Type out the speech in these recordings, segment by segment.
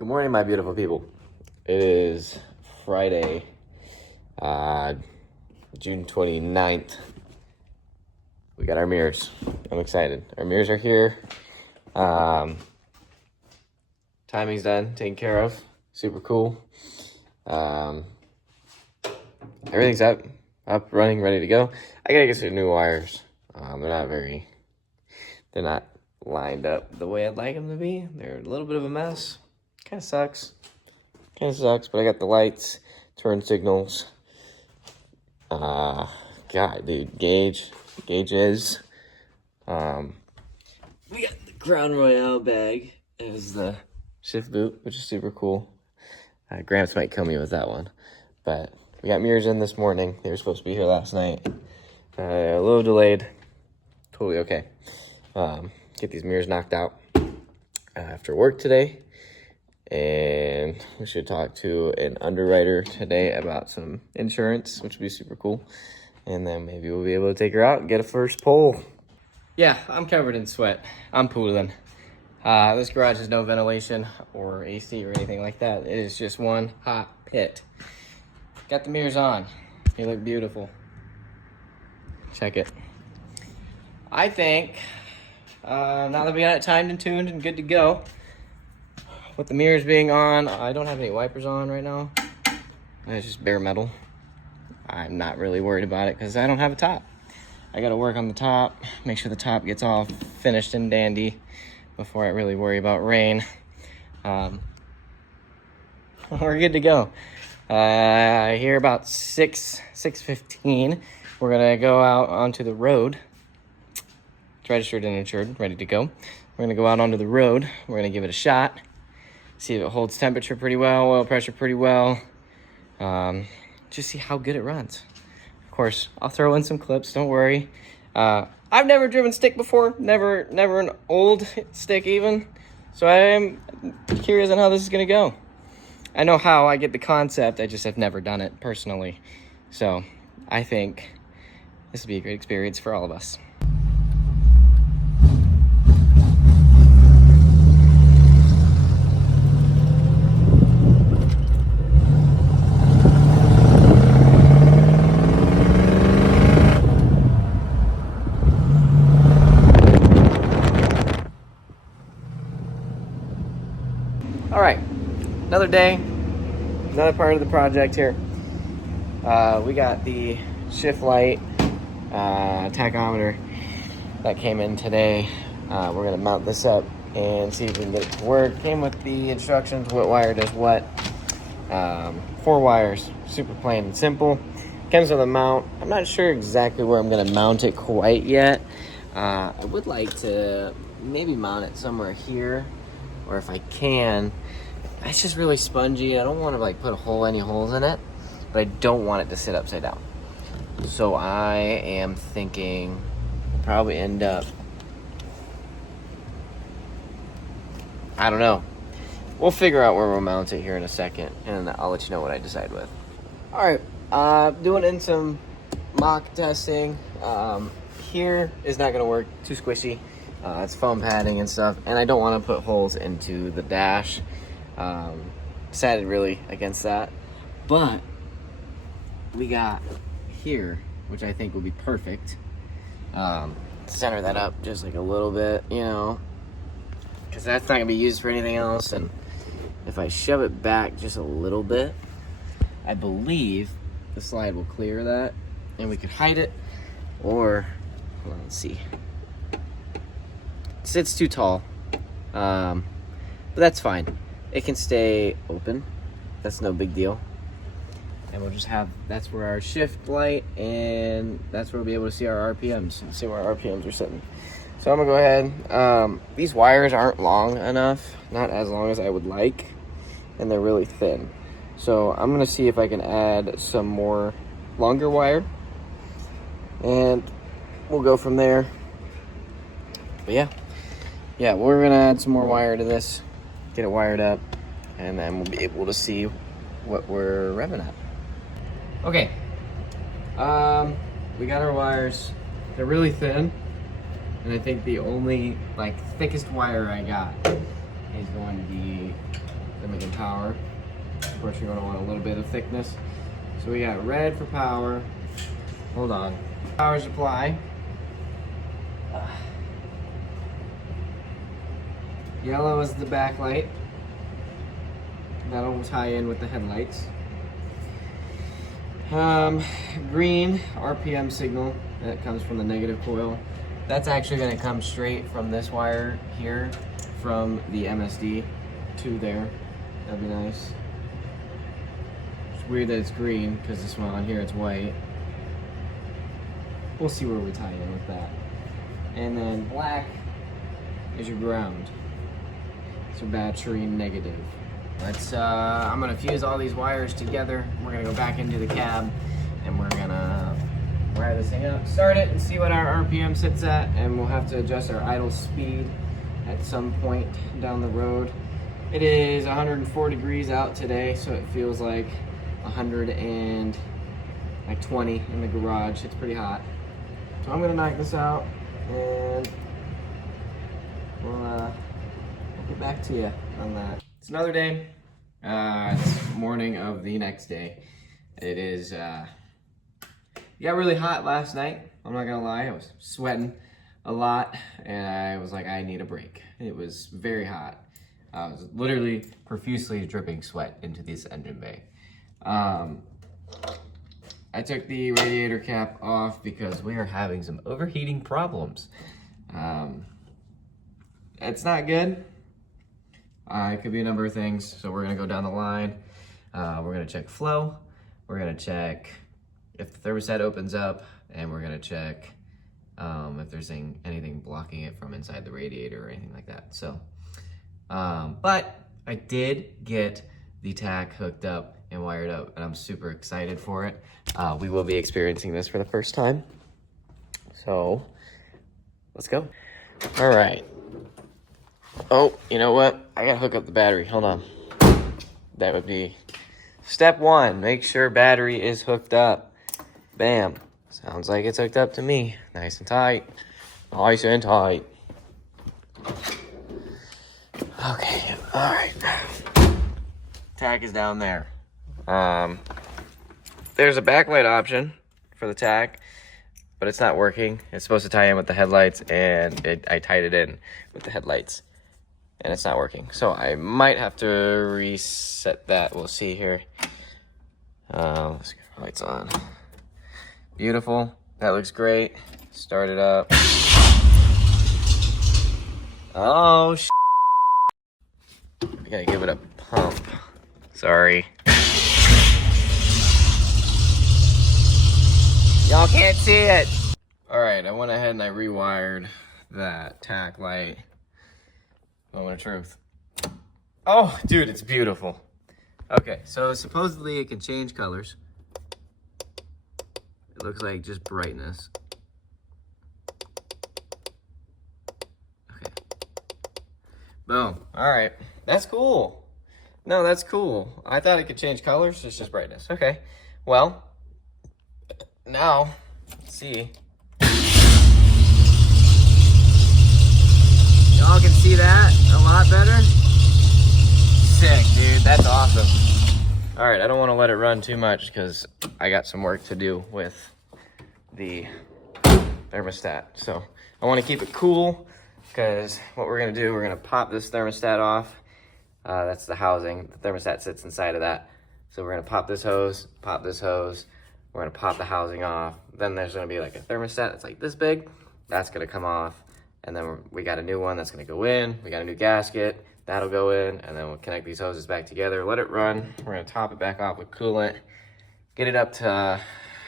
Good morning, my beautiful people. It is Friday, June 29th. We got our mirrors. I'm excited. Our mirrors are here. Timing's done, taken care of. Super cool. Everything's up, running, ready to go. I gotta get some new wires. They're not lined up the way I'd like them to be. They're a little bit of a mess. Kind of sucks, but I got the lights, turn signals. God, dude, gauges. We got the Crown Royale bag as the shift boot, which is super cool. Gramps might kill me with that one, but we got mirrors in this morning. They were supposed to be here last night. A little delayed. Totally okay. Get these mirrors knocked out after work today. And we should talk to an underwriter today about some insurance, which would be super cool. And then maybe we'll be able to take her out and get a first pull. Yeah, I'm covered in sweat. I'm pooling. This garage has no ventilation or AC or anything like that. It is just one hot pit. Got the mirrors on. They look beautiful. Check it. I think, now that we got it timed and tuned and good to go, with the mirrors being on, I don't have any wipers on right now. It's just bare metal. I'm not really worried about it because I don't have a top. I gotta work on the top, make sure the top gets all finished and dandy before I really worry about rain. We're good to go. Here about 6:15, we're gonna go out onto the road. It's registered and insured, ready to go. We're gonna go out onto the road. We're gonna give it a shot. See if it holds temperature pretty well, oil pressure pretty well. Just see how good it runs. Of course, I'll throw in some clips, don't worry. I've never driven stick before, never an old stick even. So I am curious on how this is gonna go. I know how, I get the concept, I just have never done it personally. So I think this will be a great experience for all of us. All right, another day, another part of the project here. We got the shift light tachometer that came in today. We're gonna mount this up and see if we can get it to work. Came with the instructions, what wire does what. 4 wires, super plain and simple. Comes with a mount. I'm not sure exactly where I'm gonna mount it quite yet. I would like to maybe mount it somewhere here, or if I can. It's just really spongy. I don't want to like put any holes in it, but I don't want it to sit upside down. So I am thinking we'll probably end up, I don't know. We'll figure out where we'll mount it here in a second, and I'll let you know what I decide with. All right, doing in some mock testing. Here is not gonna work, too squishy. It's foam padding and stuff, and I don't want to put holes into the dash. Decided really against that, but we got here, which I think will be perfect. Center that up just like a little bit, you know, because that's not gonna be used for anything else. And if I shove it back just a little bit, I believe the slide will clear that, and we could hide it, or hold on, let's see. It sits too tall, but that's fine. It can stay open. That's no big deal. And we'll just have, that's where our shift light, and that's where we'll be able to see our RPMs, see where our RPMs are sitting. So I'm gonna go ahead. These wires aren't long enough, not as long as I would like, and they're really thin. So I'm gonna see if I can add some more longer wire, and we'll go from there. But yeah, we're gonna add some more wire to this, get it wired up, and then we'll be able to see what we're revving at. Okay, we got our wires. They're really thin, and I think the only thickest wire I got is going to be, let me power. Of course, you're going to want a little bit of thickness. So we got red for power. Hold on. Power supply. Yellow is the backlight. That'll tie in with the headlights. Green RPM signal that comes from the negative coil. That's actually going to come straight from this wire here, from the MSD to there. That'd be nice. It's weird that it's green because this one on here it's white. We'll see where we tie in with that. And then black is your ground. It's your battery negative. Let's, I'm gonna fuse all these wires together. We're gonna go back into the cab and we're gonna wire this thing up, start it, and see what our RPM sits at, and we'll have to adjust our idle speed at some point down the road. It is 104 degrees out today, so it feels like 120 in the garage. It's pretty hot. So I'm gonna knock this out and we'll get back to you on that. It's another day. It's morning of the next day. It is, it got really hot last night. I'm not gonna lie, I was sweating a lot and I was like, I need a break. It was very hot. I was literally profusely dripping sweat into this engine bay. I took the radiator cap off because we are having some overheating problems. It's not good. It could be a number of things, so we're gonna go down the line. We're gonna check flow. We're gonna check if the thermostat opens up, and we're gonna check if there's anything blocking it from inside the radiator or anything like that. So, but I did get the tack hooked up and wired up, and I'm super excited for it. We will be experiencing this for the first time. So, let's go. All right. Oh, you know what? I gotta hook up the battery. Hold on. That would be step one. Make sure battery is hooked up. Bam. Sounds like it's hooked up to me. Nice and tight. Nice and tight. Okay, all right. Tack is down there. There's a backlight option for the tack, but it's not working. It's supposed to tie in with the headlights, and I tied it in with the headlights, and it's not working. So I might have to reset that. We'll see here. Let's get the lights on. Beautiful. That looks great. Start it up. Oh, I gotta give it a pump. Sorry. Y'all can't see it. All right, I went ahead and I rewired that tack light. Moment of truth. Oh, dude, it's beautiful. Okay, so supposedly it can change colors. It looks like just brightness. Okay. Boom. All right, that's cool. No, that's cool. I thought it could change colors. It's just brightness. Okay. Well, now, let's see. Y'all can see that a lot better. Sick, dude. That's awesome. All right, I don't want to let it run too much because I got some work to do with the thermostat. So I want to keep it cool because what we're going to do, we're going to pop this thermostat off. That's the housing. The thermostat sits inside of that. So we're going to pop this hose, pop this hose. We're going to pop the housing off. Then there's going to be like a thermostat that's like this big. That's going to come off. And then we got a new one that's going to go in. We got a new gasket. That'll go in. And then we'll connect these hoses back together. Let it run. We're going to top it back off with coolant. Get it up to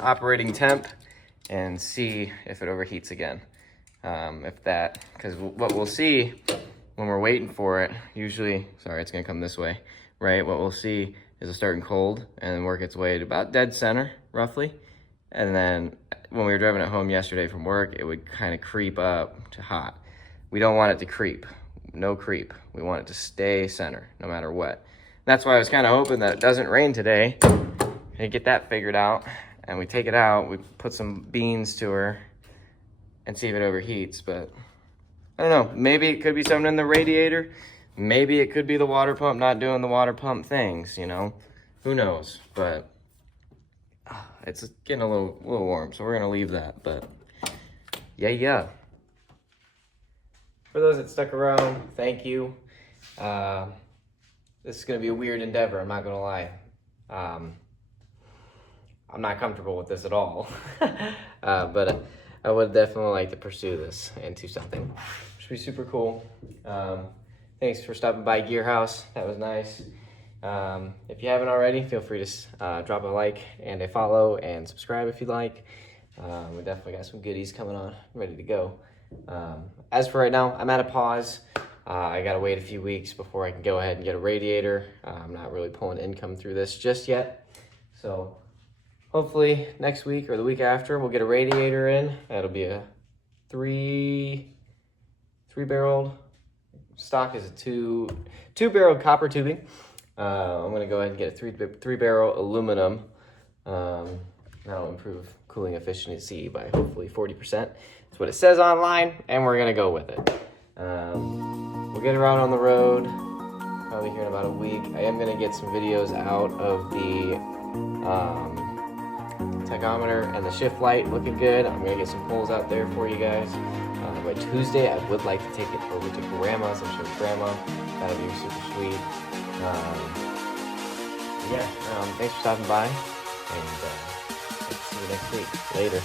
operating temp. And see if it overheats again. Because what we'll see when we're waiting for it, usually, sorry, it's going to come this way, right? What we'll see is it'll start in cold and then work its way to about dead center, roughly. And then when we were driving it home yesterday from work, it would kind of creep up to hot. We don't want it to creep. No creep. We want it to stay center, no matter what. That's why I was kind of hoping that it doesn't rain today. And get that figured out. And we take it out, we put some beans to her and see if it overheats. But I don't know, maybe it could be something in the radiator. maybe it could be the water pump not doing the water pump things, you know? Who knows? But it's getting a little warm, so we're gonna leave that. But yeah. For those that stuck around, thank you. This is gonna be a weird endeavor, I'm not gonna lie. I'm not comfortable with this at all. But I would definitely like to pursue this into something. Should be super cool. Thanks for stopping by Gear House. That was nice. If you haven't already, feel free to drop a like and a follow and subscribe if you'd like. We definitely got some goodies coming on, ready to go. As for right now, I'm at a pause. I gotta wait a few weeks before I can go ahead and get a radiator. I'm not really pulling income through this just yet. So hopefully next week or the week after, we'll get a radiator in. That'll be a three-barreled. Stock is a two-barreled copper tubing. I'm gonna go ahead and get a three-barrel aluminum. That'll improve cooling efficiency by hopefully 40%. That's what it says online, and we're gonna go with it. We'll get her out on the road, probably here in about a week. I am gonna get some videos out of the tachometer and the shift light looking good. I'm gonna get some pulls out there for you guys. By Tuesday, I would like to take it over to Grandma's and show Grandma. That'll be super sweet. Thanks for stopping by, and see you next week. Later.